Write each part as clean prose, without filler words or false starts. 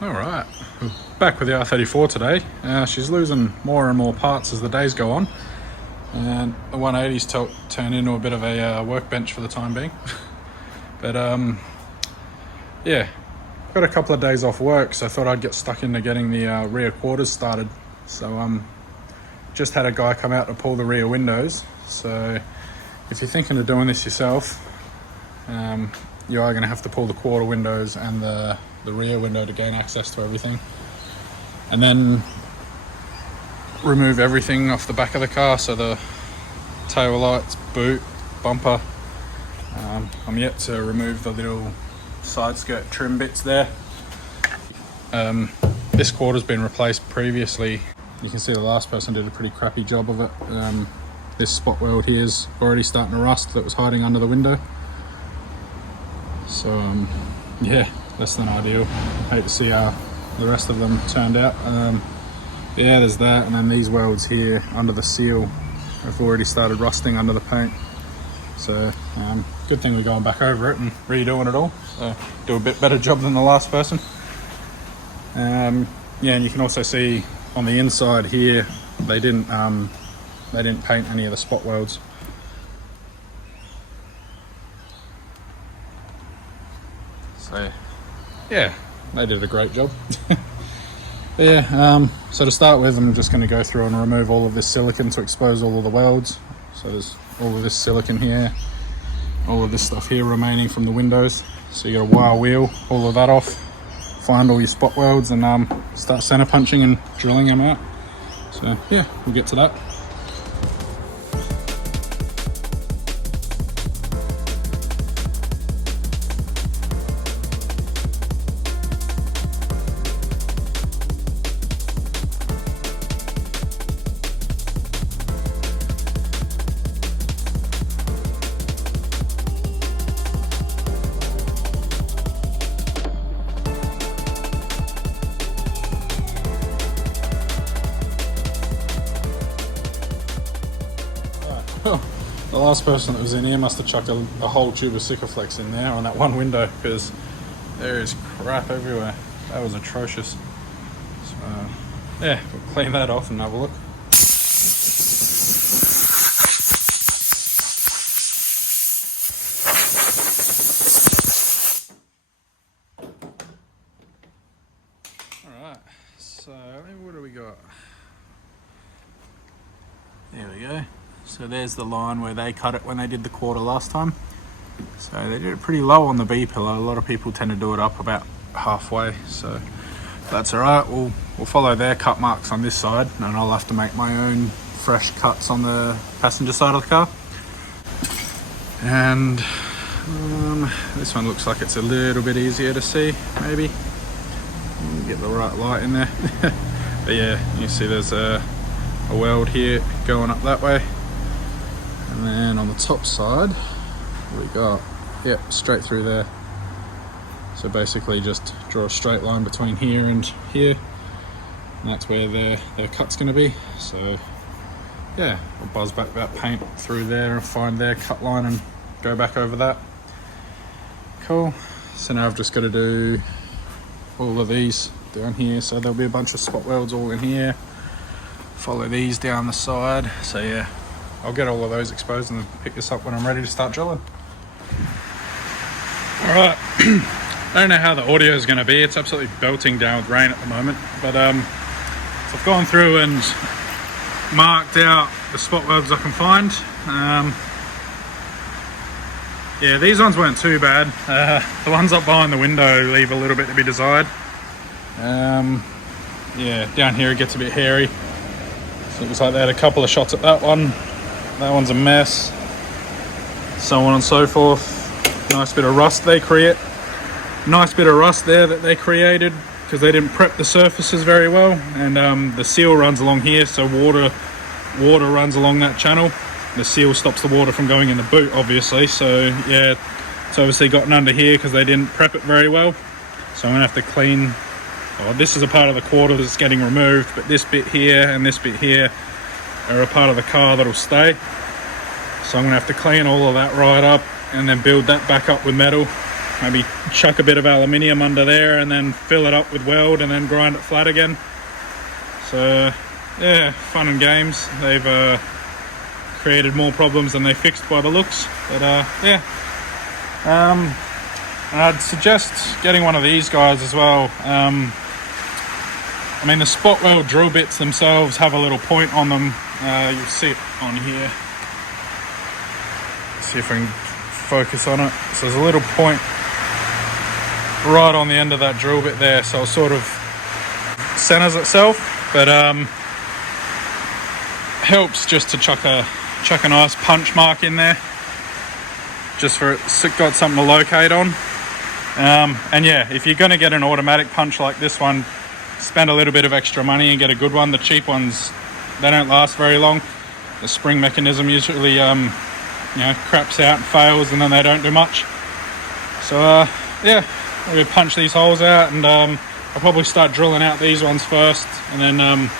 Alright, back with the R34 today. She's losing more and more parts as the days go on, and the 180's turned into a bit of a workbench for the time being. But yeah, got a couple of days off work, so I thought I'd get stuck into getting the rear quarters started. So just had a guy come out to pull the rear windows. So if you're thinking of doing this yourself, you are going to have to pull the quarter windows and the rear window to gain access to everything, and then remove everything off the back of the car, so the tail lights, boot, bumper. I'm yet to remove the little side skirt trim bits there. This quarter's been replaced previously. You can see the last person did a pretty crappy job of it. This spot weld here is already starting to rust that was hiding under the window. So yeah, less than ideal. Hate to see how the rest of them turned out. Yeah, there's that, and then these welds here under the seal have already started rusting under the paint. So good thing we're going back over it and redoing it all, so do a bit better job than the last person. Yeah, and you can also see on the inside here they didn't paint any of the spot welds. So yeah, they did a great job. Yeah, so to start with, I'm just going to go through and remove all of this silicon to expose all of the welds. So there's all of this silicon here, all of this stuff here remaining from the windows. So you got a wire wheel, all of that off, find all your spot welds, and start center punching and drilling them out. So yeah, we'll get to that. The last person that was in here must have chucked a whole tube of Sikaflex in there on that one window, because there is crap everywhere. That was atrocious. So yeah, we'll clean that off and have a look. Alright, so what do we got? There we go. So there's the line where they cut it when they did the quarter last time. So they did it pretty low on the B pillar. A lot of people tend to do it up about halfway, so that's alright. We'll follow their cut marks on this side, and I'll have to make my own fresh cuts on the passenger side of the car. And this one looks like it's a little bit easier to see, maybe. Get the right light in there. But yeah, you see there's a weld here going up that way. And then on the top side, we got, yep, straight through there. So basically just draw a straight line between here and here. And that's where their cut's gonna be. So yeah, we'll buzz back that paint through there and find their cut line and go back over that. Cool. So now I've just got to do all of these down here. So there'll be a bunch of spot welds all in here. Follow these down the side. So yeah, I'll get all of those exposed and pick this up when I'm ready to start drilling. Alright, I don't know how the audio is going to be. It's absolutely belting down with rain at the moment. But so I've gone through and marked out the spot welds I can find. Yeah, these ones weren't too bad. The ones up behind the window leave a little bit to be desired. Yeah, down here it gets a bit hairy. So it looks like they had a couple of shots at that one. That one's a mess. So on and so forth. Nice bit of rust they create. Nice bit of rust there that they created because they didn't prep the surfaces very well. And the seal runs along here, so water runs along that channel. The seal stops the water from going in the boot, obviously. So yeah, it's obviously gotten under here because they didn't prep it very well. So I'm gonna have to clean. Well, this is a part of the quarter that's getting removed, but this bit here and this bit here are a part of the car that'll stay. So I'm gonna have to clean all of that right up and then build that back up with metal maybe chuck a bit of aluminium under there and then fill it up with weld and then grind it flat again. So yeah, fun and games. They've created more problems than they fixed by the looks, but yeah. I'd suggest getting one of these guys as well. I mean, the spot weld drill bits themselves have a little point on them. You'll see it on here. Let's see if I can focus on it. So there's a little point right on the end of that drill bit there, so it sort of centers itself, but helps just to chuck a nice punch mark in there, just for it's got something to locate on. And yeah, if you're going to get an automatic punch like this one, spend a little bit of extra money and get a good one. The cheap ones, they don't last very long. The spring mechanism usually craps out and fails, and then they don't do much. So yeah, we'll punch these holes out, and I'll probably start drilling out these ones first, and then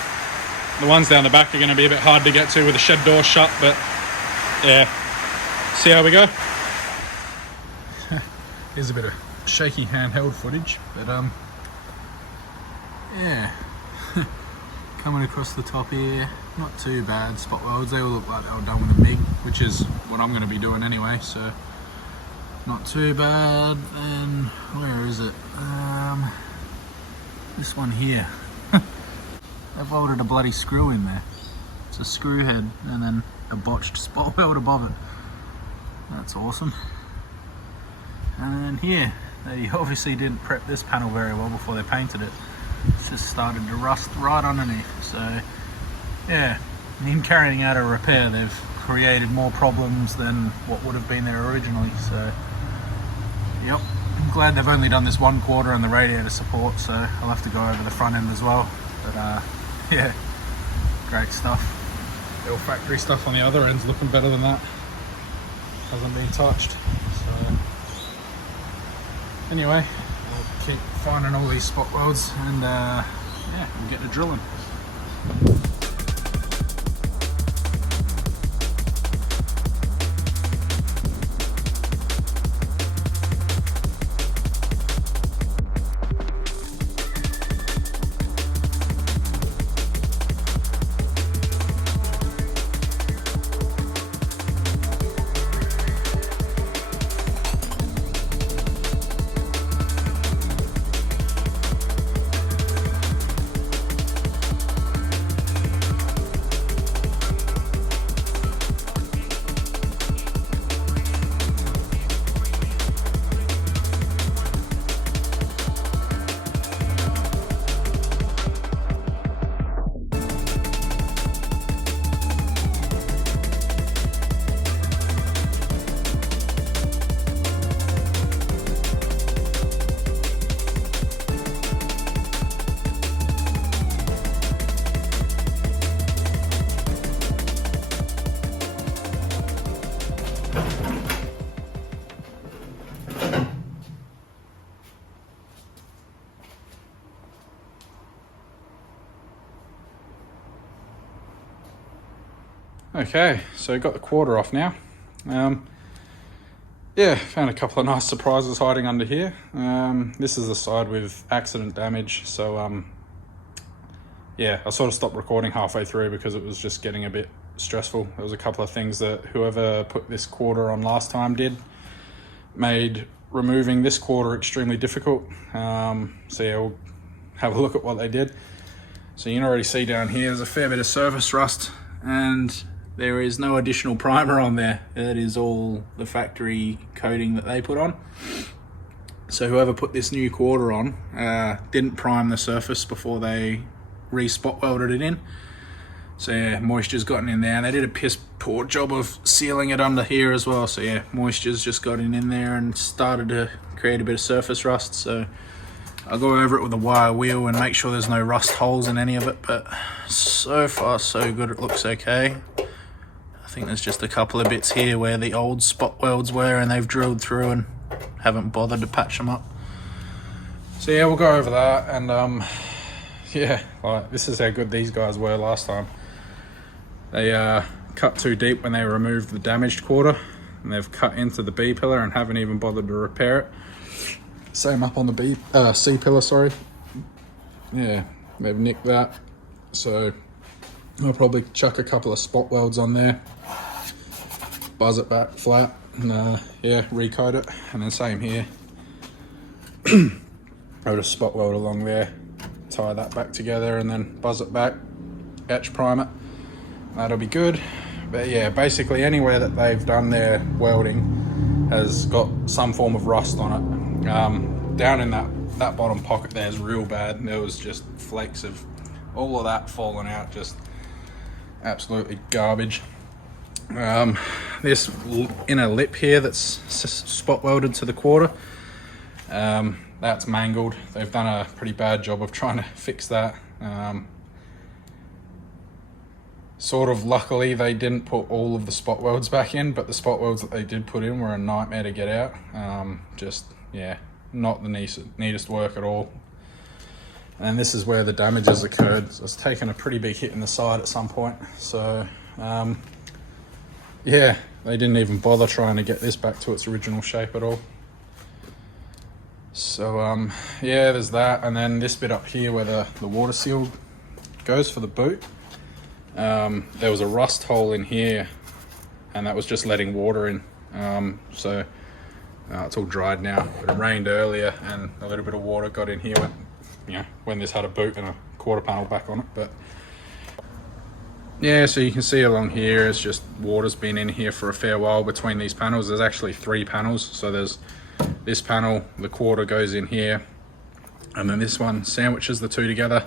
the ones down the back are going to be a bit hard to get to with the shed door shut, but yeah, see how we go. Here's a bit of shaky handheld footage, but yeah, coming across the top here, not too bad. Spot welds, they all look like they were done with a MIG, which is what I'm going to be doing anyway, so not too bad. And where is it? This one here. They've welded a bloody screw in there. It's a screw head and then a botched spot weld above it. That's awesome. And here, they obviously didn't prep this panel very well before they painted it. It's just started to rust right underneath. So yeah, in carrying out a repair, they've created more problems than what would have been there originally. So yep, I'm glad they've only done this 1/4 and the radiator support, so I'll have to go over the front end as well. But yeah, great stuff. The old factory stuff on the other end's looking better than that. Hasn't been touched. So anyway, we'll keep finding all these spot welds, and yeah, we'll get to drilling. Okay, so got the 1/4 off now. Yeah, found a couple of nice surprises hiding under here. This is the side with accident damage, so yeah, I sort of stopped recording halfway through because it was just getting a bit stressful. There was a couple of things that whoever put this 1/4 on last time made removing this 1/4 extremely difficult. So yeah, we'll have a look at what they did. So you can already see down here there's a fair bit of surface rust, and there is no additional primer on there. That is all the factory coating that they put on. So whoever put this new 1/4 on didn't prime the surface before they re-spot welded it in. So yeah, moisture's gotten in there, and they did a piss poor job of sealing it under here as well. So yeah, moisture's just gotten in there and started to create a bit of surface rust. So I'll go over it with a wire wheel and make sure there's no rust holes in any of it, but so far so good, it looks okay. I think there's just a couple of bits here where the old spot welds were and they've drilled through and haven't bothered to patch them up. So yeah, we'll go over that, and yeah, like, this is how good these guys were last time. They cut too deep when they removed the damaged 1/4, and they've cut into the B pillar and haven't even bothered to repair it. Same up on the C pillar, sorry. Yeah, they've nicked that. So I'll probably chuck a couple of spot welds on there, buzz it back flat, and yeah, recoat it. And then same here. I'll just spot weld along there, tie that back together, and then buzz it back, etch prime it. That'll be good. But yeah, basically anywhere that they've done their welding has got some form of rust on it. Down in that bottom pocket there is real bad. There was just flakes of all of that falling out, just absolutely garbage. This inner lip here that's spot welded to the quarter, that's mangled. They've done a pretty bad job of trying to fix that. Sort of luckily they didn't put all of the spot welds back in, but the spot welds that they did put in were a nightmare to get out. Just, yeah, not the neatest work at all. And this is where the damage has occurred. So it's taken a pretty big hit in the side at some point. So, yeah, they didn't even bother trying to get this back to its original shape at all. So, yeah, there's that. And then this bit up here where the water seal goes for the boot. There was a rust hole in here, and that was just letting water in. So it's all dried now, but it rained earlier and a little bit of water got in here when this had a boot and a quarter panel back on it. But yeah, so you can see along here, it's just water's been in here for a fair while between these panels. There's actually 3 panels. So there's this panel, the quarter goes in here, and then this one sandwiches the two together.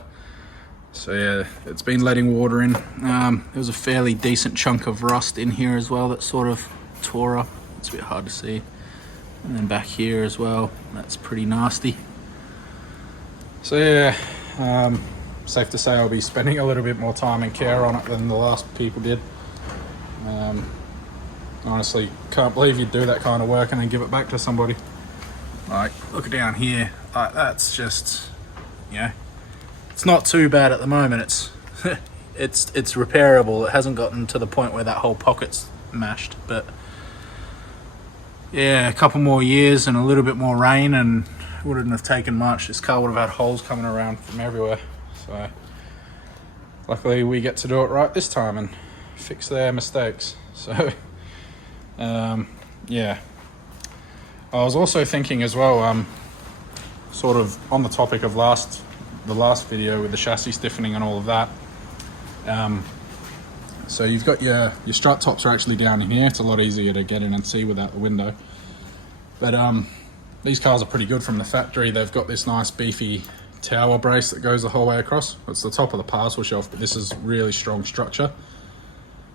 So yeah, it's been letting water in. There was a fairly decent chunk of rust in here as well that sort of tore up. It's a bit hard to see. And then back here as well, that's pretty nasty. So yeah, safe to say I'll be spending a little bit more time and care on it than the last people did. Honestly, can't believe you'd do that kind of work and then give it back to somebody. Like, look down here, like that's just, it's not too bad at the moment. It's repairable. It hasn't gotten to the point where that whole pocket's mashed, but yeah, a couple more years and a little bit more rain and it wouldn't have taken much. This car would have had holes coming around from everywhere. So luckily we get to do it right this time and fix their mistakes. So yeah, I was also thinking as well, sort of on the topic of the last video with the chassis stiffening and all of that. So you've got your strut tops are actually down in here. It's a lot easier to get in and see without the window. But these cars are pretty good from the factory. They've got this nice beefy tower brace that goes the whole way across. It's the top of the parcel shelf, but this is really strong structure.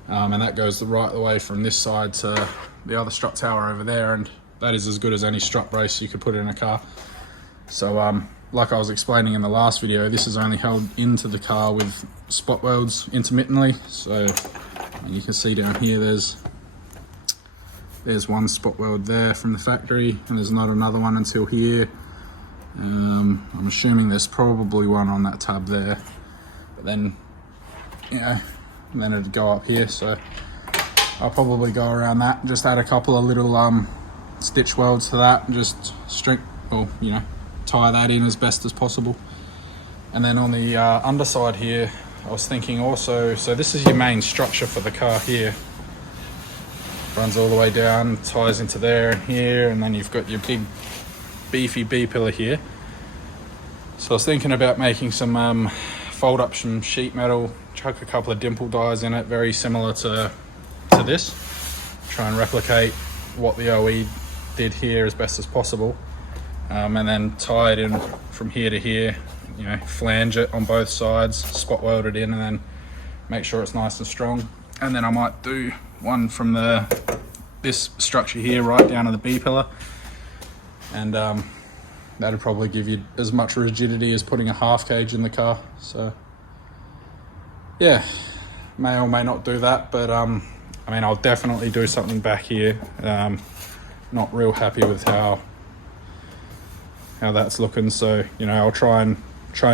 And that goes right the way from this side to the other strut tower over there, and that is as good as any strut brace you could put in a car. So like I was explaining in the last video, this is only held into the car with spot welds intermittently. So you can see down here there's one spot weld there from the factory, and there's not another one until here. I'm assuming there's probably one on that tab there, but then and then it'd go up here. So I'll probably go around that and just add a couple of little stitch welds to that and just tie that in as best as possible. And then on the underside here, I was thinking also, so this is your main structure for the car here. Runs all the way down, ties into there and here, and then you've got your big beefy B pillar here. So I was thinking about making some fold up some sheet metal, chuck a couple of dimple dies in it, very similar to this. Try and replicate what the OE did here as best as possible. And then tie it in from here to here, flange it on both sides, spot weld it in, and then make sure it's nice and strong. And then I might do one from this structure here right down to the B pillar, and that'd probably give you as much rigidity as putting a half cage in the car. So yeah, may or may not do that, but I'll definitely do something back here. Not real happy with how that's looking, so I'll try and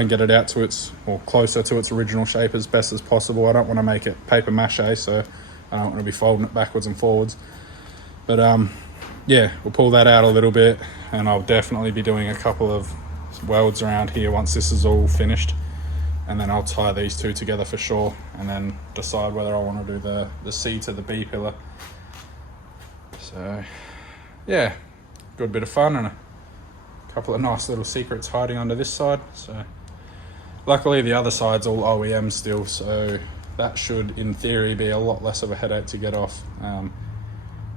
get it out to or closer to its original shape as best as possible. I don't want to make it paper mache, so I don't want to be folding it backwards and forwards. But yeah, we'll pull that out a little bit, and I'll definitely be doing a couple of welds around here once this is all finished, and then I'll tie these two together for sure, and then decide whether I want to do the C to the B pillar. So yeah, good bit of fun and a couple of nice little secrets hiding under this side. So luckily the other side's all OEM still, so that should in theory be a lot less of a headache to get off.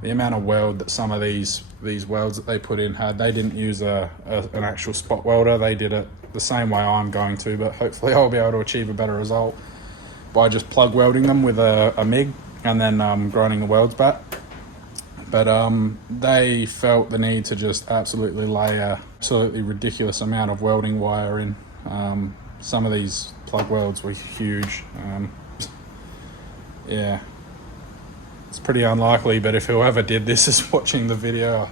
The amount of weld that some of these welds that they put in had, they didn't use an actual spot welder. They did it the same way I'm going to, but hopefully I'll be able to achieve a better result by just plug welding them with a MIG and then grinding the welds back. But they felt the need to just absolutely lay a absolutely ridiculous amount of welding wire in. Some of these plug welds were huge. Yeah, it's pretty unlikely, but if whoever did this is watching the video,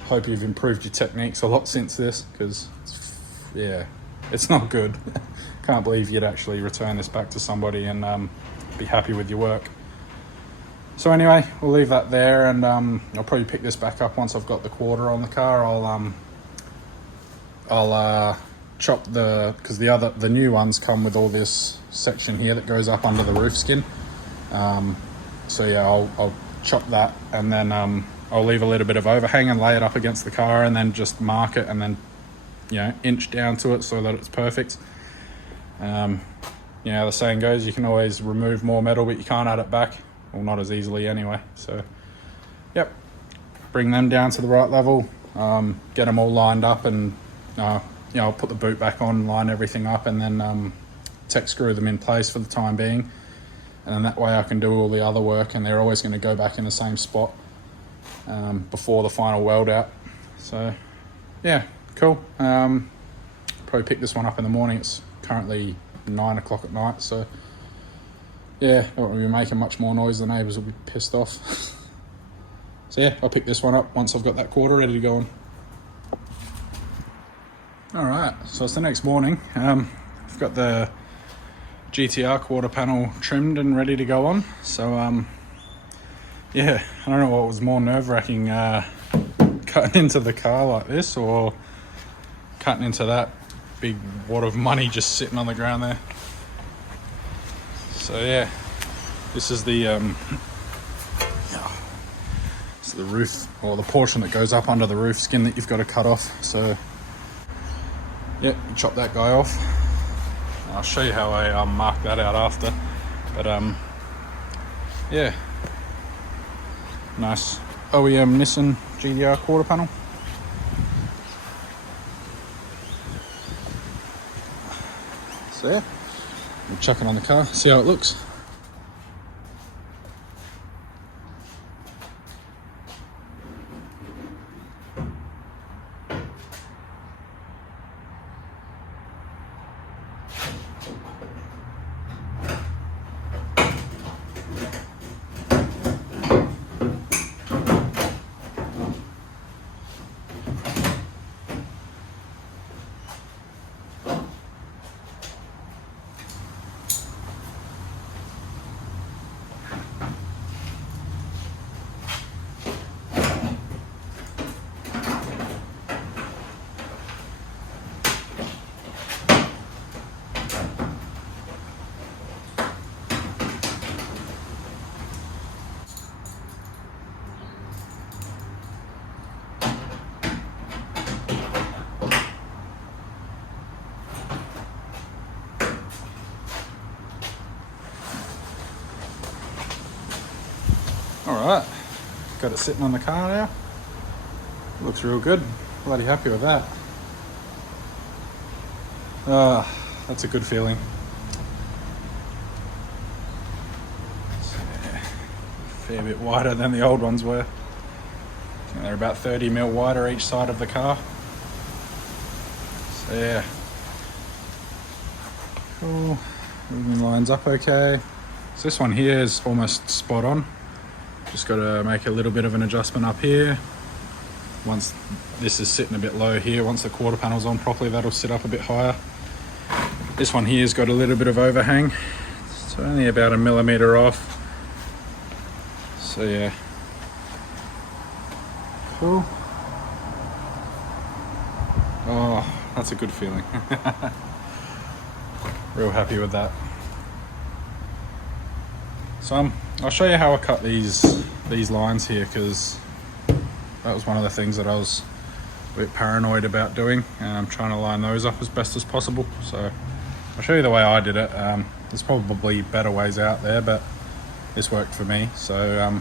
I hope you've improved your techniques a lot since this, because yeah, it's not good. Can't believe you'd actually return this back to somebody and be happy with your work. So anyway, we'll leave that there, and I'll probably pick this back up once I've got the quarter on the car. I'll chop because the new ones come with all this section here that goes up under the roof skin. So yeah, I'll chop that, and then I'll leave a little bit of overhang and lay it up against the car, and then just mark it, and then inch down to it so that it's perfect. The saying goes, you can always remove more metal, but you can't add it back. Well, not as easily anyway. So yep, bring them down to the right level, get them all lined up, and I'll put the boot back on, line everything up, and then tech screw them in place for the time being, and then that way I can do all the other work, and they're always going to go back in the same spot before the final weld out. So yeah, cool. Probably pick this one up in the morning. It's currently 9 o'clock at night, so yeah, I won't be making much more noise. The neighbours will be pissed off. So yeah, I'll pick this one up once I've got that quarter ready to go on. Alright, so it's the next morning. I've got the GTR quarter panel trimmed and ready to go on. So yeah, I don't know what was more nerve-wracking, cutting into the car like this, or cutting into that big wad of money just sitting on the ground there. So yeah, this is the roof, or the portion that goes up under the roof skin that you've got to cut off. So yeah, you chop that guy off. I'll show you how I mark that out after. But yeah, nice OEM Nissan GTR quarter panel. So yeah, we'll chuck it on the car, see how it looks. Alright, got it sitting on the car now. Looks real good. Bloody happy with that. That's a good feeling. So, fair bit wider than the old ones were. I think they're about 30 mil wider each side of the car. So yeah. Cool. Everything lines up okay. So this one here is almost spot on. Just got to make a little bit of an adjustment up here. Once this is sitting a bit low here, once the quarter panel's on properly, that'll sit up a bit higher. This one here's got a little bit of overhang. It's only about 1 millimeter off. So yeah, Cool. Oh, that's a good feeling. Real happy with that. So I'll show you how I cut these lines here, because that was one of the things that I was a bit paranoid about doing, and I'm trying to line those up as best as possible. So I'll show you the way I did it. There's probably better ways out there, but this worked for me. So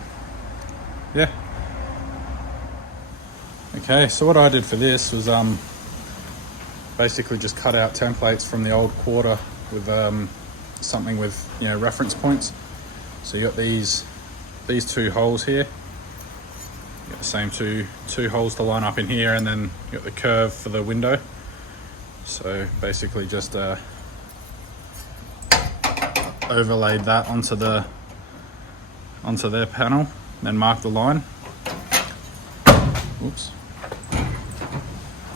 yeah. Okay, so what I did for this was basically just cut out templates from the old quarter with something with, you know, reference points. So you got these two holes here. You got the same two holes to line up in here, and then you got the curve for the window. So basically just overlaid that onto their panel, then mark the line. Oops.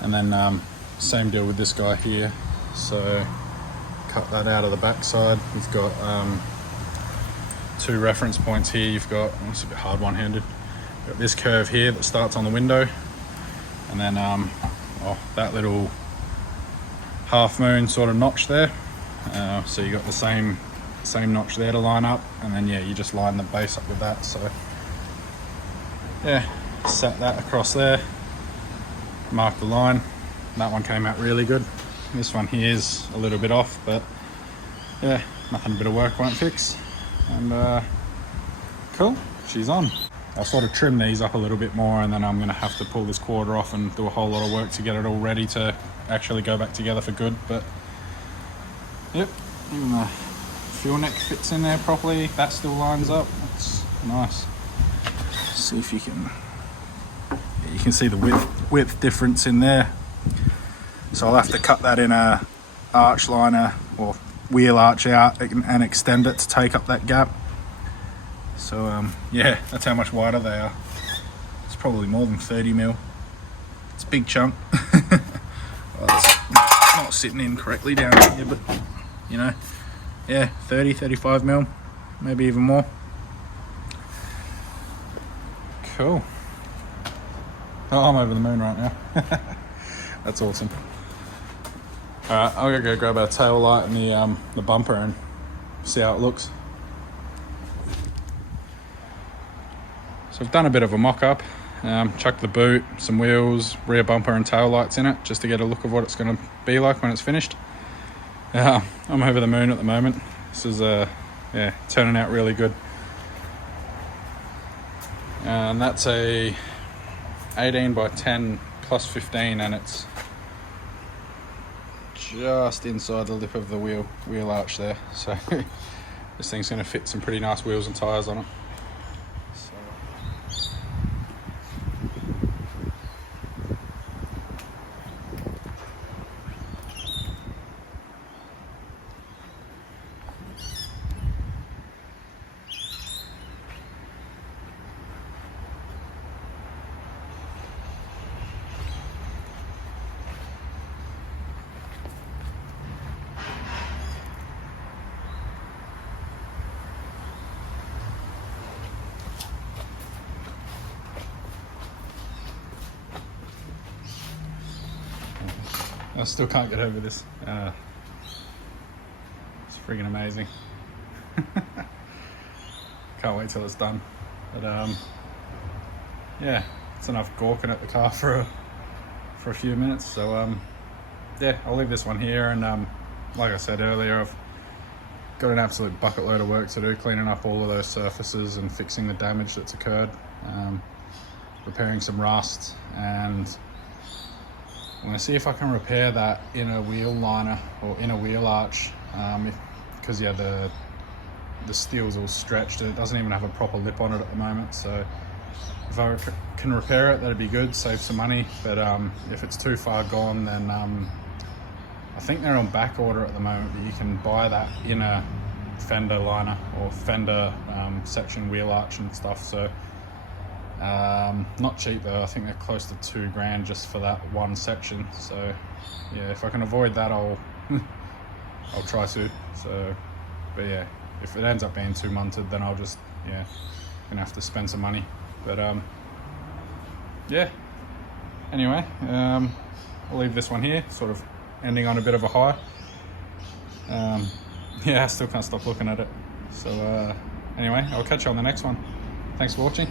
And then same deal with this guy here. So cut that out of the back side. We've got two reference points here. You've got, oh, it's a bit hard one-handed. Got this curve here that starts on the window, and then that little half moon sort of notch there. So you got the same notch there to line up, and then yeah, you just line the base up with that. So yeah, set that across there, mark the line. That one came out really good. This one here is a little bit off, but yeah, nothing a bit of work won't fix. And cool, she's on. I'll sort of trim these up a little bit more, and then I'm going to have to pull this quarter off and do a whole lot of work to get it all ready to actually go back together for good. But yep, even the fuel neck fits in there properly. That still lines up. That's nice. See if you can see the width difference in there. So I'll have to cut that in a arch liner or wheel arch out and extend it to take up that gap. So yeah, that's how much wider they are. It's probably more than 30 mil. It's a big chunk. Well, it's not sitting in correctly down here, but you know, yeah, 35 mil, maybe even more. Cool. Oh, I'm over the moon right now. That's awesome. Alright, I'm gonna go grab our tail light and the bumper and see how it looks. So I've done a bit of a mock-up, chucked the boot, some wheels, rear bumper and tail lights in it, just to get a look of what it's going to be like when it's finished. I'm over the moon at the moment. This is yeah, turning out really good. And that's a 18 by 10 plus 15, and it's just inside the lip of the wheel arch there. So this thing's going to fit some pretty nice wheels and tyres on it. I still can't get over this. It's freaking amazing. Can't wait till it's done. But yeah, it's enough gawking at the car for a few minutes. So yeah, I'll leave this one here, and like I said earlier, I've got an absolute bucket load of work to do, cleaning up all of those surfaces and fixing the damage that's occurred, repairing some rust, and I'm going to see if I can repair that inner wheel liner or inner wheel arch, because yeah, the steel's all stretched and it doesn't even have a proper lip on it at the moment. So if I can repair it, that'd be good, save some money. But if it's too far gone, then I think they're on back order at the moment, but you can buy that inner fender liner or fender section wheel arch and stuff. So not cheap though. I think they're close to $2,000 just for that one section. So yeah, if I can avoid that, I'll try to. So, but yeah, if it ends up being too munted, then I'll just, yeah, gonna have to spend some money. But yeah. Anyway, I'll leave this one here, sort of ending on a bit of a high. Yeah, I still can't stop looking at it. So anyway, I'll catch you on the next one. Thanks for watching.